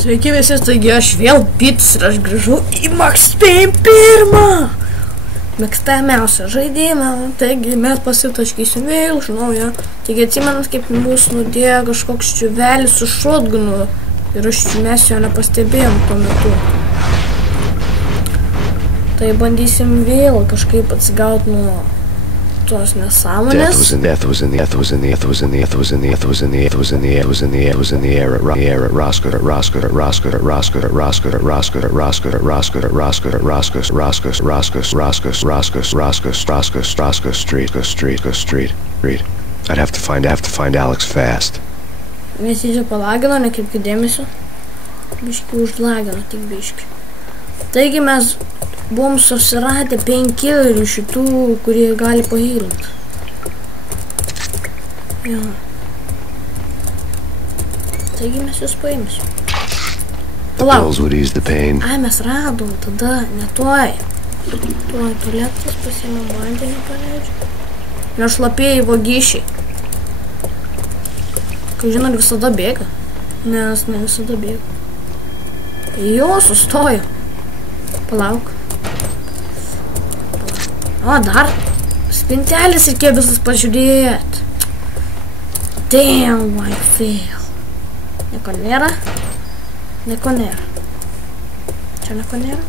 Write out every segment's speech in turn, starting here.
Sveiki visi, taigi aš vėl Pitas ir aš grįžau į Max Payne 1. Mėgstamiausią žaidimą, taigi mes pasitaškysim vėl iš naujo. Taigi atsimenat, kaip mus nudėjo kažkoks čiuvelis su šotgunu ir mes jo nepastebėjom tuo metu. Tai bandysim vėl kažkaip atsigauti nuo tos nesąmonės. Death was in the air at Street. I'd have to find Alex fast. Visi čia palagino, nekreipkite dėmesio. Biški užlagino, tik biški. Taigi mes buvom susiradę 5 killerių šitų, kurie gali pahilinti. Jo. Taigi mes jūs paimsim. Palauk. Ai, mes radom tada, netoj. Tuoj tualetas pasiėmė vandenį paleidžiu. Nešlapėjai vagišiai. Kai žinot, visada bėga. Nes ne visada bėga. Jo, sustojo. Palauk. O, dar spintelis reikėjo visas pažiūrėt. Damn, I fail. Nieko nėra? Nieko nėra. Čia nieko nėra?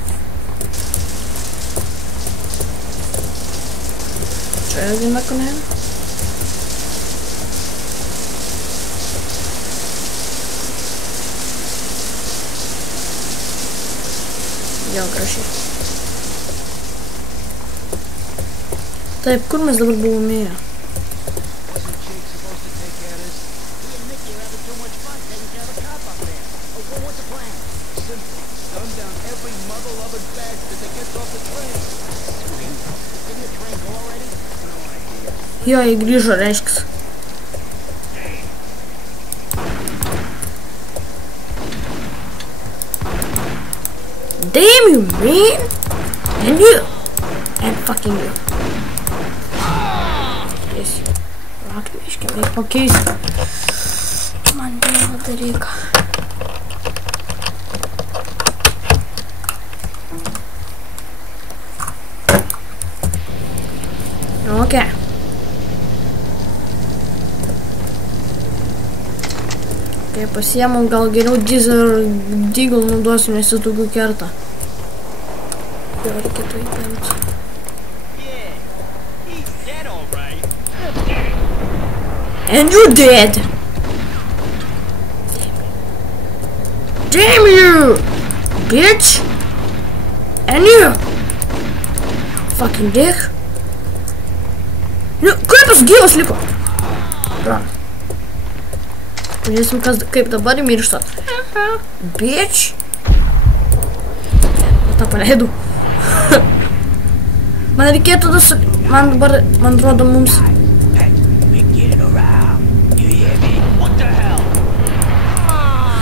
Čia irgi nieko nėra? Jo, gražiai. Taip, kur mes dabar buvome? Jo, jie grįžo, reiškia. Damn you, man! And you! And fucking you. Yes. Raktiškai, reik pakeisti. Man dėl dalyką. Ok. Kai pasiemam, gal geriau Deagle naudosim, nes jis daugiau kerta. Jo, reikėtų įpėmti. And you're dead! Damn you! Bitch! And you! Fucking dick! Nu, kaip jis gyvas liko? Run. Pažiūrėsim, kaip dabar miršta. Bitch! tą paleidau. Man reikėtų man dabar, man atrodo, mums...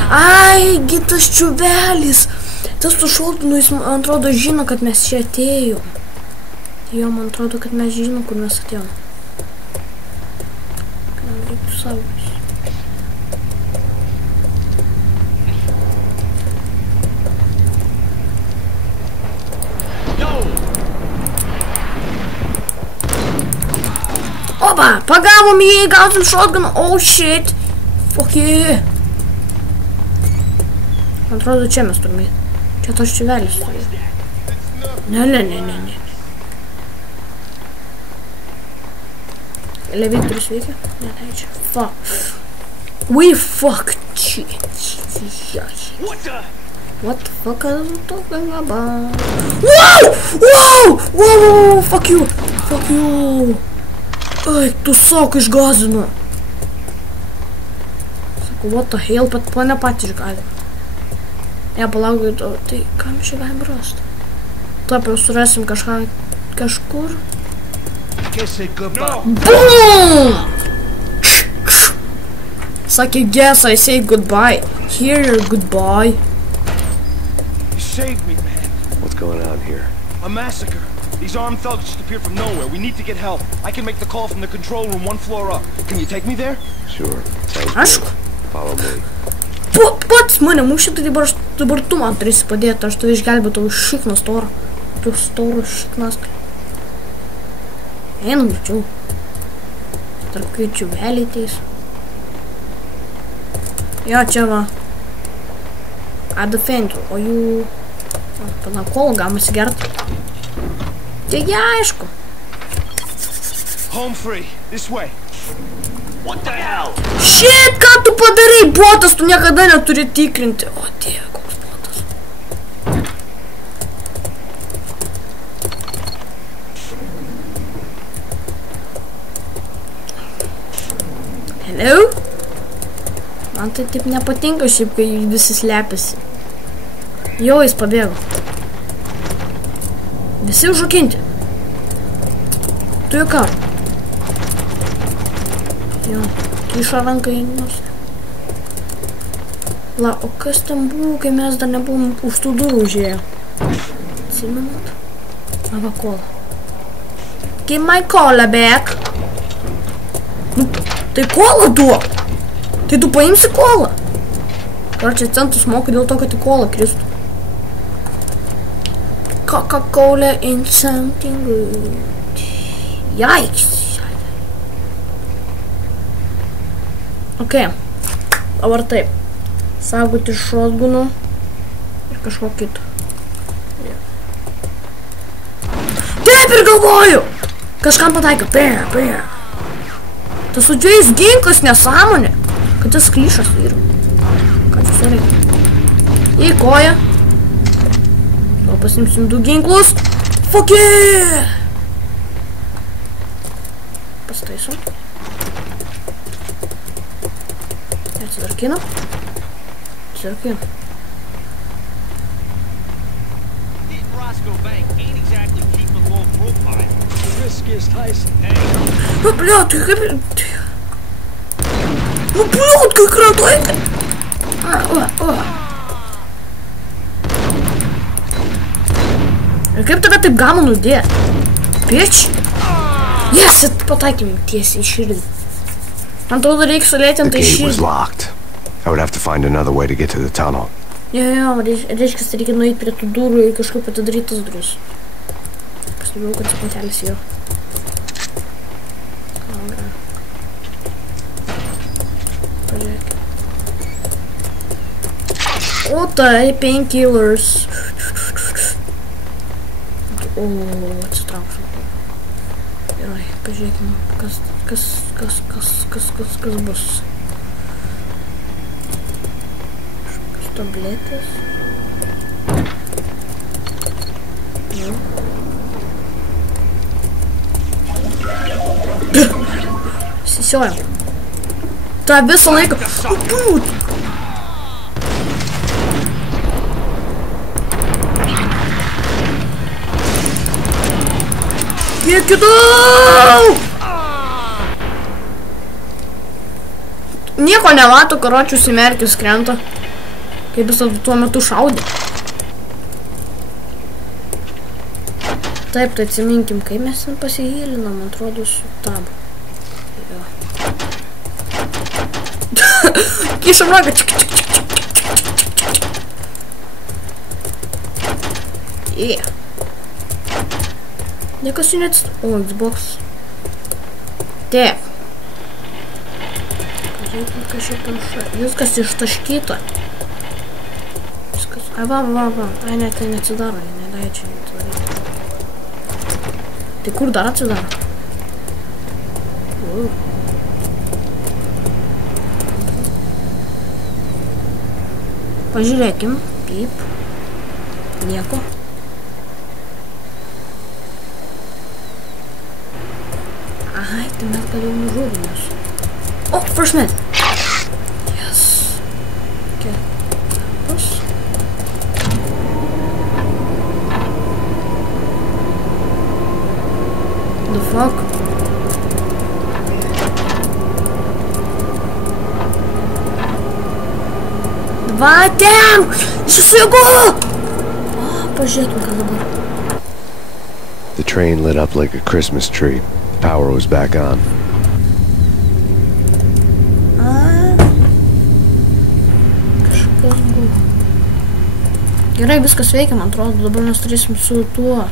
Ai, gitas čiuvelis. Tas su šaltinu, jis, man atrodo, žino, kad mes čia atėjom. Jo, man atrodo, kad mes žinom, kur mes atėjom. Man reiktų saugus. Opa, pagavom jį, gausim shotguną. Oh shit. Fuck yeah. Man atrodo, čia mes turime. Čia tos čiuvelis turi. Ne. Elevatorius veikia? Ne, tai čia. Fuck. We fucked shit. What the fuck are you talking about? Whoa! Fuck you. Ai, tu sako išgazino. Sako, what the hell, bet mane patį išgazino. Ja, palaukiu to, tai kam čia galim rasti? Taip jau surasim kažką, kažkur. Boom! Sakė, yes, I say goodbye. Here you're goodbye. You saved me, man. What's going on here? A massacre. These armed thugs just appeared from nowhere. We need to get help. I can make the call from the control room 1 floor up. Can you take me there? Sure. Sounds good. Follow me. pats mane mušė, tai dabar tu man turėsi padėti, aš tave išgelbėtau iš šiknos storą. Tu storų šiknas. Einam greičiau. Tarp kviečių vėliai teis. Jo, čia va. I defend you, o jų... Pana kolą galima įsigerti. Taigi aišku. Home free. This way. What the hell? Shit, ką tu padarai, botas, tu niekada neturi tikrinti. O, dieve, koks botas. Hello? Man tai taip nepatinka šiaip, kai visi slepiasi. Jo, jis pabėgo. Visi užrakinti. Tu jau ką? Jo, kiša ranką į nosį. La, o kas ten buvo, kai mes dar nebuvom už tų durų užėję? Atsimenat? Va, kola. Give my cola back. Nu, tai kola duok. Tai tu paimsi kolą. Ar čia centus moka dėl to, kad į kolą kristų. Coca-Cola in something good. Yikes. Ok, dabar taip, saugoti šotgunų ir kažko kito. Taip ir galvoju! Kažkam pataikė, pėr. Tas sudžiais ginklas nesąmonė, kad tas klyšas vyru. Ką čia sureikia? Į koją. O pasimsim 2 ginklus. Fuck yeah! Pastaisom. Atsidarkinu. Nu, блядь, ты как... Ну, блядь, как крутой! Ir kaip tave taip galima nudėti? Bitch? Yes, pataikėm tiesiai į širdį. Man atrodo, reikia sulėtinti į širdį. The gate was locked. I would have to find another way to get to the tunnel. Jo, reiškia, reikia nueiti prie tų durų ir kažkaip atidaryti tas duris. Pastebėjau, kad spintelis yra. Pažiūrėk. O tai, painkillers. O, atsitrauksiu. Gerai, pažiūrėkime, kas bus. Tabletės. Jau. Sisiojam. Ta visą laiką. Kiek kitų! Nieko nemato, karočių simerkius krenta. Kaip jis tuo metu šaudė. Taip, tai atsiminkim, kai mes ten pasigilinam, atrodo, su tabu. Kišam ragą. Yeah. Niekas jų net... O, Xbox. Taip. Pažiūrėkime, kas šiaip panaša. Viskas ištaškyta. Viskas... A, va. Ai, ne, tai neatsidaro. Neleidžia atidaryti. Tai kur dar atsidaro? Pažiūrėkim. Pip. Nieko. Ai, tai mes gal jau nužudimus. O, first man. Yes. Okay. Bus. The fuck? Давай, damn! Сейчас его! Pažiūrėkim, ką dabar. The train lit up like a Christmas tree. Power was back on. Gerai, viskas veikia, man atrodo, dabar mes turėsim su tuo.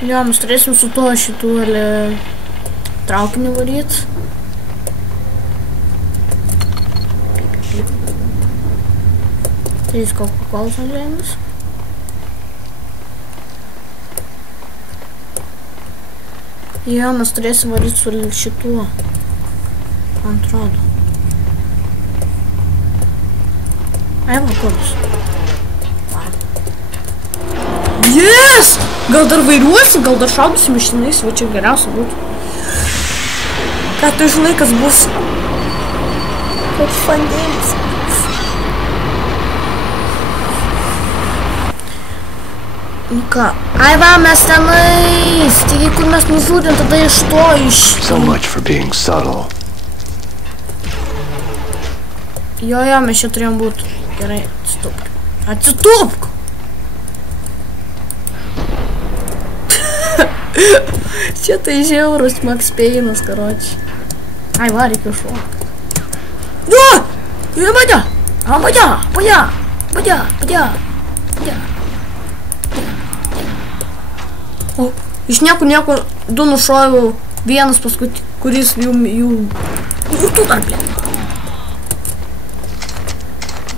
Jo, mes turėsim su tuo šitų traukinį varyt. Tai jis Coca-Cola ant žemės. Jo, mes turėsim varyt su šituo. Man atrodo. Ai, va, kuris. Yes! Gal dar vairuosi, gal dar šaudysi mašinais, va čia geriausia būtų. Ką tu žinai, kas bus? Koks fandėlis. Nu ką? Ai va, mes tenais. Taigi, kur mes nužudėm, tada iš to So much for being subtle. Jo, mes čia turėjom būti. Gerai, atsitupk. Atsitupk! Čia tai žiaurus Max Payne'as, karoči. Ai, va, reikia šokti. Jo! Jo, badя! A, badя! O, iš nieko, du nušoviau. Vienas paskui, kuris jų... Nu, tu dar, blėt.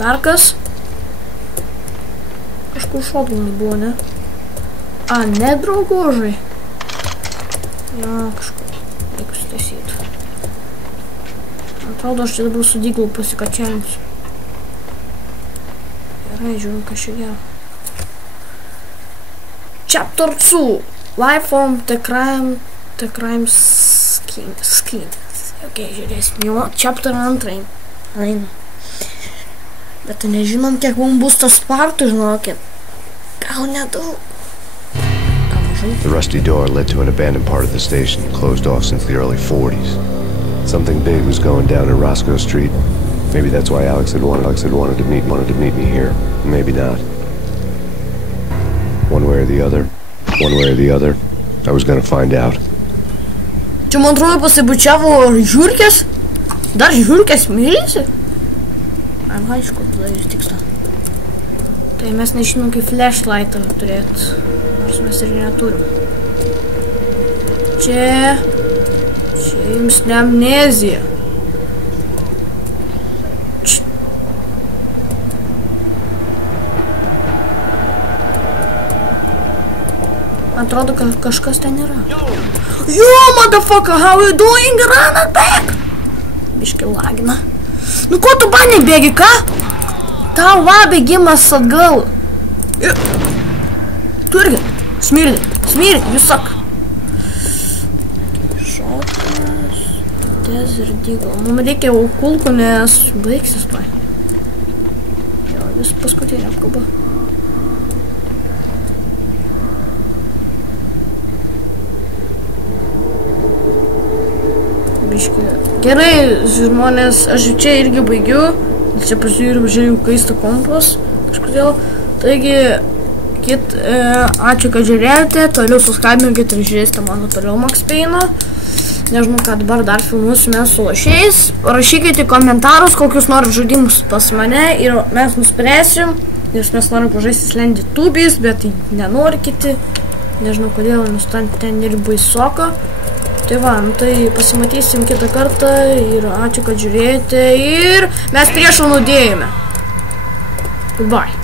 Dar kas? Kažkur šokinai buvo, ne? A, ne, draugožai. Jo, kažkur. Reikia sutaisyti. Atrodo, aš čia dabar su dyglu pasikačialinsiu. Gerai, žiūrim, kas čia gero. Chapter 2. Life from the crime scheme. Ok, žiūrėsim. Jo, chapter 2. Eina. Bet nežinom, kiek mums bus tas spartų, žinokit. Gal nedaug. The rusty door led to an abandoned part of the station, closed off since the early 40s. Something big was going down in Roscoe Street. Maybe that's why Alex had wanted to meet me here. Maybe not. One way or the other, I was gonna find out. Čia, man atrodo, pasibučiavo žiūrkės. Dar žiūrkės mylisi? Ai, aišku, tada jūs tiksta. Tai mes nežinom, kaip flashlightą turėt. Nors mes ir neturim. Čia jums ne amnezija. Atrodo, kad kažkas ten yra. Yo, motherfucker, how you doing? Run it back! Biškai lagina. Nu, ko tu man nebėgi, ką? Tau va bėgimas atgal. Tu irgi. Smirdi, you suck. Šokinas. Desert Eagle. Mums reikia jau kulkų, nes baigsis tai. Jo, vis paskutinė apkaba. Biškai. Gerai, žmonės, aš čia irgi baigiu. Čia pasižiūrėjau, žiūrėjau, kaista kompas kažkodėl. Taigi, ačiū, kad žiūrėjote. Toliau subscribinkite ir žiūrėsite mano toliau Max Payne'ą. Nežinau, ką dabar dar filmuosime su lošiais. Rašykite komentarus, kokius norit žaidimus pas mane ir mes nuspręsim. Nes mes norim pažaisti Slendy Tubies, bet nenori kiti. Nežinau, kodėl, nes ten ir baisoka. Tai va, tai pasimatysim kitą kartą ir ačiū, kad žiūrėjote ir mes priešą nudėjome. Goodbye.